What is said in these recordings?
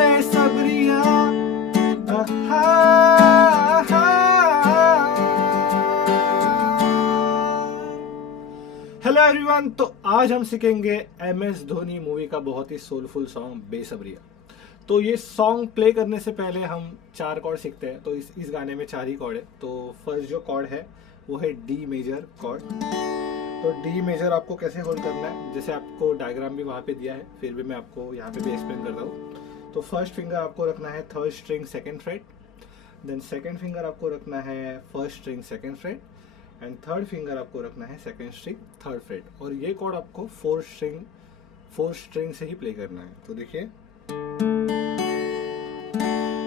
Besabriyaan. Hello everyone, तो आज हम सीखेंगे MS धोनी मूवी का बहुत ही सोलफुल सॉन्ग बेसब्रिया। तो ये सॉन्ग प्ले करने से पहले हम 4 कॉर्ड सीखते हैं। तो इस गाने में 4 ही कॉर्ड है। तो फर्स्ट जो कॉर्ड है वो है डी मेजर कॉर्ड। तो डी मेजर आपको कैसे होल्ड करना है, जैसे आपको डायग्राम भी वहाँ पे दिया है, फिर भी मैं आपको यहाँ पे भी एक्सप्लेन करता हूँ। तो फर्स्ट फिंगर आपको रखना है third string second fret, then second finger आपको रखना है first string second fret, and third finger आपको रखना है सेकेंड स्ट्रिंग थर्ड फ्रेट। और ये कॉर्ड आपको फोर्थ स्ट्रिंग से ही प्ले करना है। तो देखिए,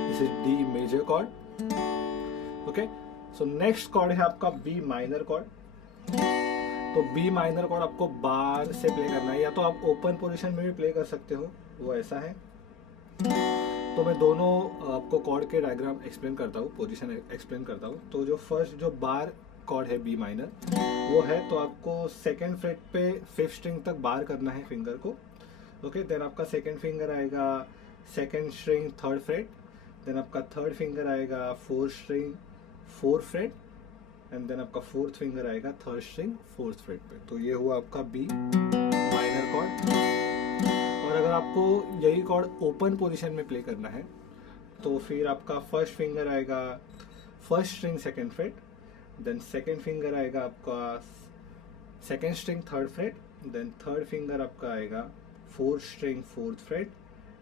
this is D major chord. Okay, so next chord है आपका बी माइनर कॉर्ड। तो बी माइनर कॉर्ड आपको बार से प्ले करना है, या तो आप ओपन पोजीशन में भी प्ले कर सकते हो, वो ऐसा है। तो मैं दोनों आपको कॉर्ड के डायग्राम एक्सप्लेन करता हूँ, पोजीशन एक्सप्लेन करता हूँ। तो जो फर्स्ट जो बार कॉर्ड है बी माइनर वो है, तो आपको सेकेंड फ्रेट पे फिफ्थ स्ट्रिंग तक बार करना है फिंगर को। ओके, देन आपका सेकेंड फिंगर आएगा second string third fret, then आपका थर्ड फिंगर आएगा fourth string fourth fret, and then आपका फोर्थ फिंगर आएगा थर्ड स्ट्रिंग फोर्थ फ्रेट पे। तो ये हुआ आपका बी माइनर कॉर्ड। और अगर आपको यही कॉर्ड ओपन पोजीशन में प्ले करना है, तो फिर आपका फर्स्ट फिंगर आएगा first string second fret, then second finger आएगा आपका second string third fret, then third finger आपका आएगा fourth string fourth fret,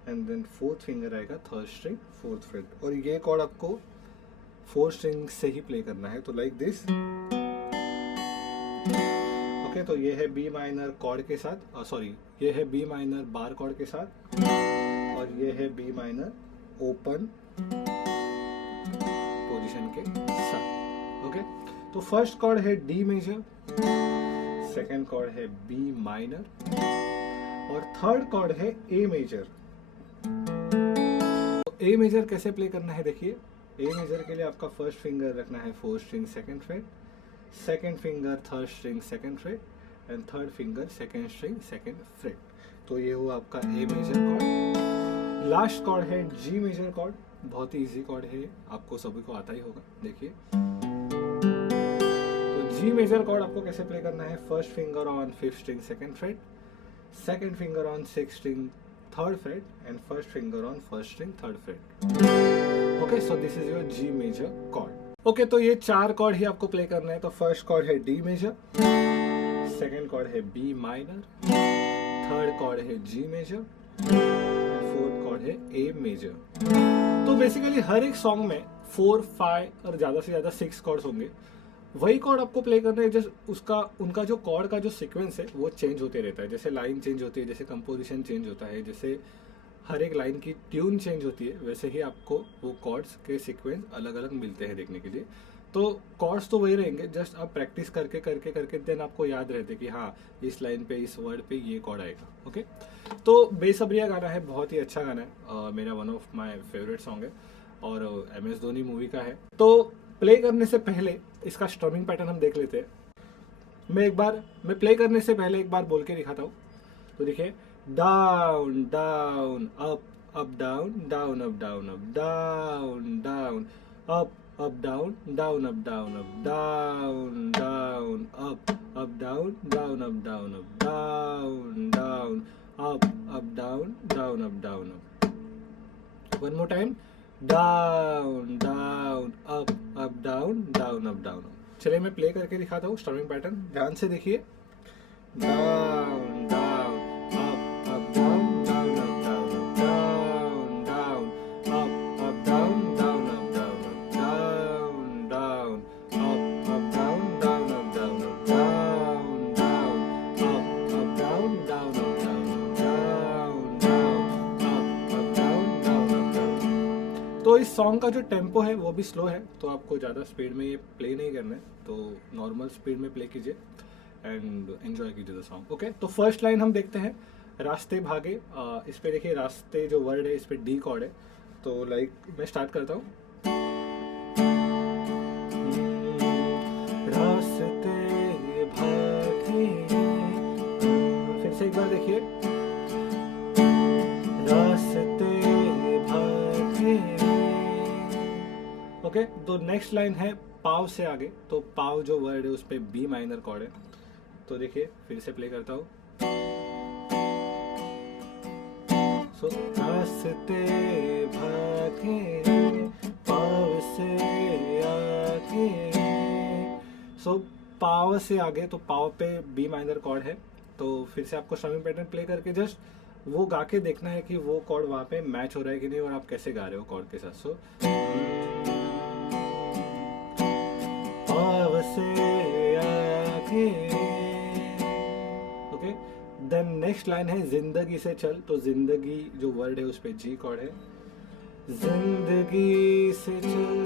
and then fourth finger आएगा थर्ड स्ट्रिंग फोर्थ फ्रेट। और ये कॉर्ड आपको फोर्थ स्ट्रिंग से ही प्ले करना है, तो लाइक दिस। ओके, तो ये है बी माइनर कॉर्ड के साथ, सॉरी ये है बी माइनर बार कॉर्ड के साथ, और ये है बी माइनर ओपन पोजीशन के साथ। ओके, तो फर्स्ट कॉर्ड है डी मेजर, सेकेंड कॉर्ड है बी माइनर, और थर्ड कॉर्ड है ए मेजर। तो ए मेजर कैसे प्ले करना है, देखिए। ए मेजर के लिए आपका फर्स्ट फिंगर रखना है fourth string second fret, second finger third string second fret, and third finger second string second freight. तो ये हुआ आपका ए मेजर कॉर्ड। लास्ट कॉर्ड है जी मेजर कॉर्ड। बहुत ही इजी कॉर्ड है, आपको सभी को आता ही होगा। देखिए, तो जी मेजर कॉर्ड आपको कैसे प्ले करना है, first finger on fifth string second fret, second finger on sixth string third fret, and first finger on first string third fret. Okay, so this is your G major chord. Okay, तो ये 4 cord ही आपको play करना है। तो first cord है D major, second cord है B minor, third cord है जी major, fourth cord है ए मेजर। तो बेसिकली हर एक सॉन्ग में 4, 5 और ज्यादा से ज्यादा 6 कॉर्ड्स होंगे। वही कॉर्ड आपको प्ले करना है, जैसे उनका जो कॉर्ड का जो सीक्वेंस है वो चेंज होते रहता है। जैसे लाइन चेंज होती है, जैसे कंपोजिशन चेंज होता है, जैसे हर एक लाइन की ट्यून चेंज होती है, वैसे ही आपको वो कॉर्ड्स के सीक्वेंस अलग अलग मिलते हैं देखने के लिए। तो कॉर्ड्स तो वही रहेंगे, जस्ट आप प्रैक्टिस करके करके करके देन आपको याद रहते कि हाँ इस लाइन पे इस वर्ड पे ये कॉर्ड आएगा। ओके, तो बेसब्रिया गाना है, बहुत ही अच्छा गाना है, मेरा one of my favourite song है, और MS धोनी मूवी का है। तो प्ले करने से पहले इसका स्ट्रमिंग पैटर्न हम देख लेते हैं। मैं प्ले करने से पहले एक बार बोल के दिखाता हूँ। तो देखिए, down down up up down down up down up down down up up down down up down up down down up down down up down up down down up down down up down up. One more time, down down up down down up down up. चलिए मैं play करके दिखाता हूँ strumming pattern, ध्यान से देखिए। Down down up down down up down up down down up down down up down up down down up down down up down up down down up down down up down down down up down down up down. तो इस song का जो tempo है वो भी slow है, तो आपको ज़्यादा स्पीड में ये प्ले नहीं करना है, तो नॉर्मल स्पीड में प्ले कीजिए एंड एंजॉय कीजिए द सॉन्ग। ओके, तो फर्स्ट लाइन हम देखते हैं, रास्ते भागे। इस पे देखिए, रास्ते जो वर्ड है इस पे डी कॉर्ड है। तो लाइक मैं स्टार्ट करता हूँ। रास्ते भागे, फिर से एक बार देखिए, रास्ते ओके, तो नेक्स्ट लाइन है पाव से आगे, तो पाव जो वर्ड है उस पे बी माइनर कॉर्ड है। तो देखिए फिर से प्ले करता हूँ। सो रास्ते भागे पाव से आगे, सो पाव से आगे, तो पाव पे बी माइनर कॉर्ड है। तो फिर से आपको स्ट्रमिंग पैटर्न प्ले करके जस्ट वो गा के देखना है कि वो कॉर्ड वहाँ पे मैच हो रहा है कि नहीं और आप कैसे गा रहे हो कॉर्ड के साथ। सो पाव से आगे, ओके। देन नेक्स्ट लाइन है जिंदगी से चल, तो जिंदगी जो वर्ड है उस पे जी कॉर्ड है। जिंदगी से चल,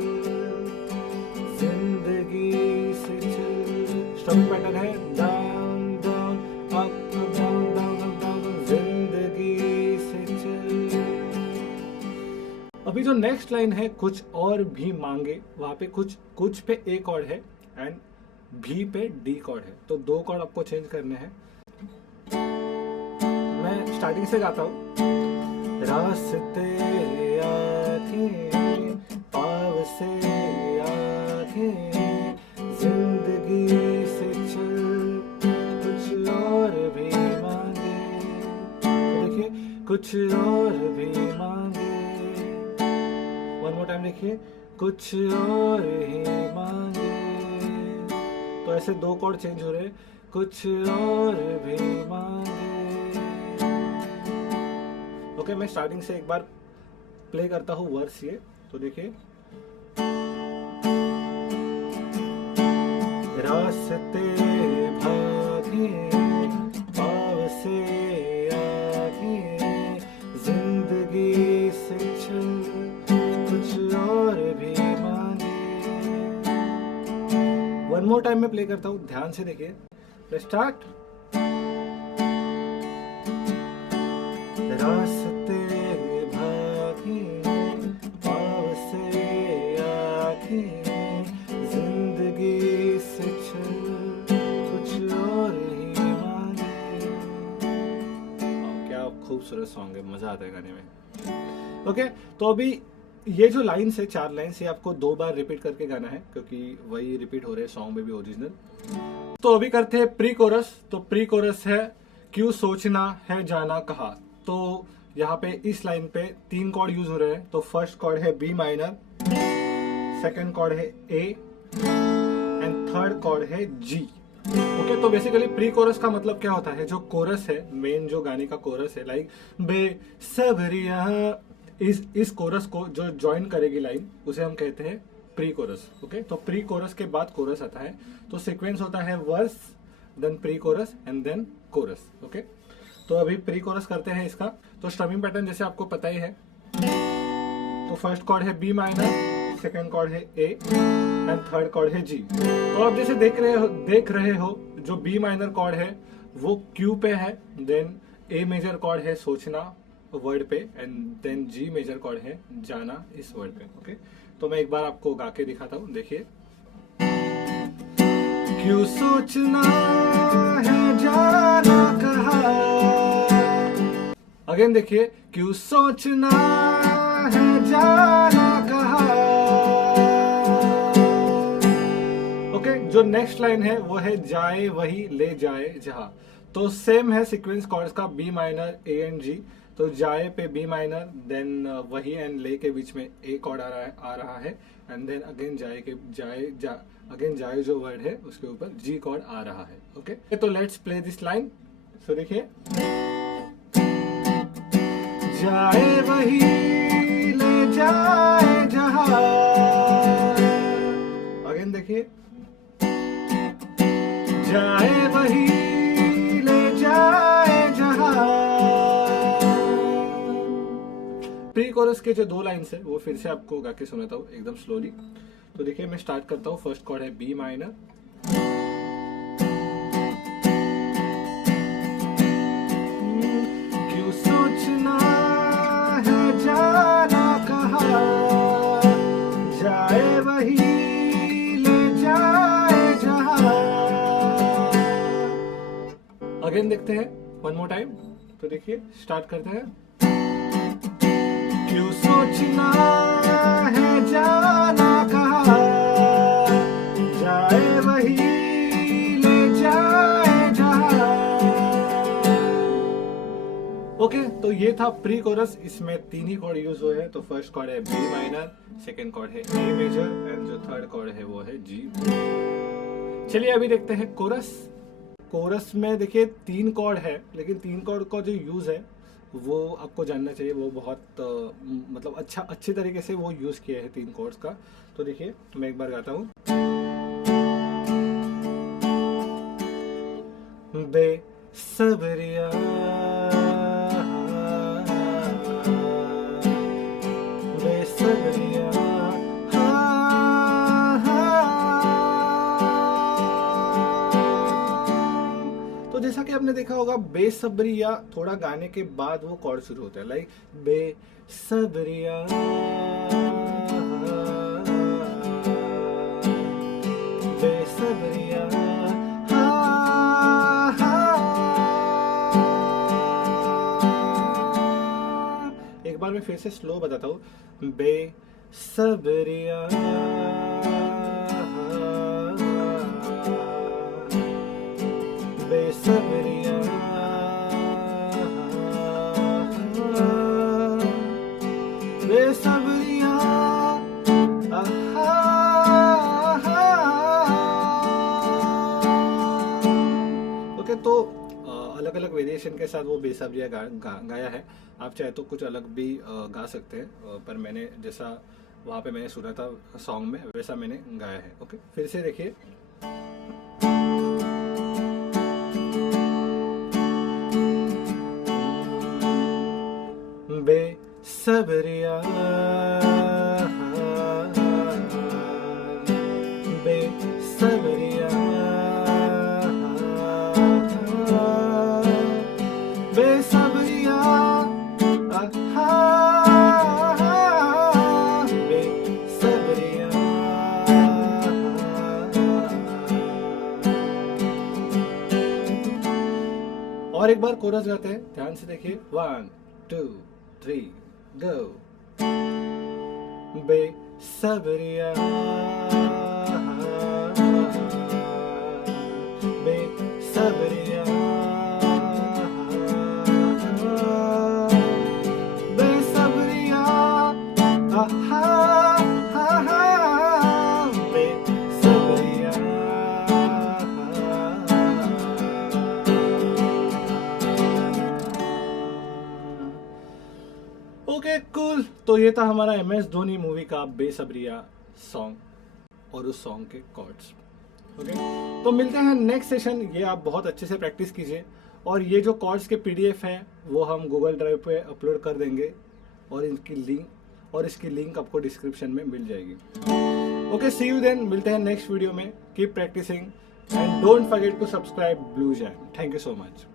जिंदगी से चल, स्ट्रमिंग पैटर्न है down down up down down down, जिंदगी से चल। अभी जो नेक्स्ट लाइन है कुछ और भी मांगे, वहां पे कुछ पे ए कॉर्ड है एंड भी पे डी कॉर्ड है, तो दो कॉर्ड आपको चेंज करने हैं। मैं स्टार्टिंग से गाता हूँ। रास्ते आगे पाव से आगे, जिंदगी से चल कुछ और भी मांगे, तो देखिए कुछ और भी मांगे। वन मोर टाइम देखिए, कुछ और ही मांगे। तो ऐसे दो कॉर्ड चेंज हो रहे, कुछ और भी मांगे। ओके, मैं स्टार्टिंग से एक बार प्ले करता हूँ वर्स ये, तो देखिए। रास्ते भागे पाव से आगे, जिंदगी से चल कुछ और भी मांगे। वन मोर टाइम में प्ले करता हूँ, ध्यान से देखिए। स्टार्ट। रास्ते भागे पाव से आगे, जिंदगी से चल कुछ और ही मांगे। क्या खूबसूरत सॉन्ग है, मजा आता है गाने में। ओके, तो अभी ये जो लाइन्स है, 4 लाइन्स, ये आपको 2 बार रिपीट करके गाना है क्योंकि वही रिपीट हो रहे हैं सॉन्ग में भी ओरिजिनल। तो अभी करते हैं प्री कोरस। तो प्री कोरस है क्यों सोचना है जाना कहा। तो यहाँ पे इस लाइन पे 3 कॉर्ड यूज हो रहे हैं। तो फर्स्ट कॉर्ड है बी माइनर, सेकंड कॉर्ड है ए एंड थर्ड कॉर्ड है जी। ओके, तो बेसिकली प्री कोरस का मतलब क्या होता है, जो कोरस है, मेन जो गाने का कोरस है, लाइक बेसब्रिया, इस कोरस को जो ज्वाइन करेगी लाइन, उसे हम कहते हैं प्री कोरस। ओके, तो प्री कोरस के बाद कोरस आता है। तो सीक्वेंस होता है verse, then pre chorus and then chorus. Okay, तो अभी प्री कोरस करते हैं इसका। तो स्ट्रमिंग पैटर्न जैसे आपको पता ही है। तो फर्स्ट कॉर्ड है बी माइनर, सेकंड कॉर्ड है ए एंड थर्ड कॉर्ड है जी। तो आप जैसे देख रहे हो जो बी माइनर कॉर्ड है वो क्यू पे है, देन ए मेजर कॉर्ड है सोचना वर्ड पे and then G major chord है जाना इस वर्ड पे। ओके, तो मैं एक बार आपको गा के दिखाता हूँ, देखिए। क्यों सोचना है जाना कहा, अगेन देखिए, क्यों सोचना है जाना कहा। ओके, जो नेक्स्ट लाइन है वो है जाए वही ले जाए जहां। तो सेम है सीक्वेंस कॉर्ड्स का, बी माइनर ए एंड जी। तो जाए पे बी माइनर, देन वही एंड ले के बीच में ए कॉर्ड आ रहा है एंड देन अगेन जाए जो वर्ड है उसके ऊपर जी कॉर्ड आ रहा है। ओके, तो लेट्स प्ले दिस लाइन। सो देखिए, जाए वही ले जाए जहां, अगेन देखिए, जाए वही ले जाए जहां। प्री कोरस के जो 2 लाइन्स है वो फिर से आपको गा के सुनाता हूँ एकदम स्लोली। तो देखिए, मैं स्टार्ट करता हूँ। फर्स्ट कॉर्ड है बी माइनर, क्यों सोचना है जाना कहा, जाए वही ले जाए जहां। अगेन देखते हैं वन मोर टाइम। तो देखिए, स्टार्ट करते हैं। क्यों सोचना है जाना का, ओके, तो ये था प्री कोरस। इसमें 3 ही कॉर्ड यूज हुए हैं। तो फर्स्ट कॉर्ड है बी माइनर, सेकेंड कॉर्ड है ए मेजर एंड जो थर्ड कॉर्ड है वो है जी। चलिए अभी देखते हैं कोरस। कोरस में देखिए 3 कॉर्ड है, लेकिन 3 कॉर्ड का जो यूज है वो आपको जानना चाहिए। वो बहुत मतलब अच्छे तरीके से वो यूज किया है 3 कॉर्ड्स का। तो देखिए मैं एक बार गाता हूँ। बेसब्रिया बेसब्रिया, तो जैसा कि आपने देखा होगा बेसब्रिया थोड़ा गाने के बाद वो कॉर्ड शुरू होता है, लाइक बेसब्रिया बेसब्रिया। एक बार मैं फिर से स्लो बताता हूँ। बेसब्रिया बेसब्रिया बेसब्रिया। ओके, तो अलग अलग वेरिएशन के साथ वो बेसब्रिया गाया है। आप चाहे तो कुछ अलग भी गा सकते हैं, पर मैंने जैसा वहाँ पे मैंने सुना था सॉन्ग में वैसा मैंने गाया है। ओके, फिर से देखिए। बेसब्रिया बेसब्रिया बेसब्रिया बेसब्रिया। और एक बार कोरस गाते हैं, ध्यान से देखिए। 1 2 3 go। Besabriyaan Besabriyaan Besabriyaan Besabriyaan. Okay cool, तो ये था हमारा MS धोनी मूवी का बेसब्रिया सॉन्ग और उस सॉन्ग के कॉर्ड्स। ओके, तो मिलते हैं नेक्स्ट सेशन। ये आप बहुत अच्छे से प्रैक्टिस कीजिए, और ये जो कॉर्ड्स के PDF हैं वो हम गूगल ड्राइव पे अपलोड कर देंगे, और इसकी लिंक आपको डिस्क्रिप्शन में मिल जाएगी। Okay, see you then. मिलते हैं नेक्स्ट वीडियो में। Keep practicing and don't forget to subscribe Blue Jam. Thank you so much.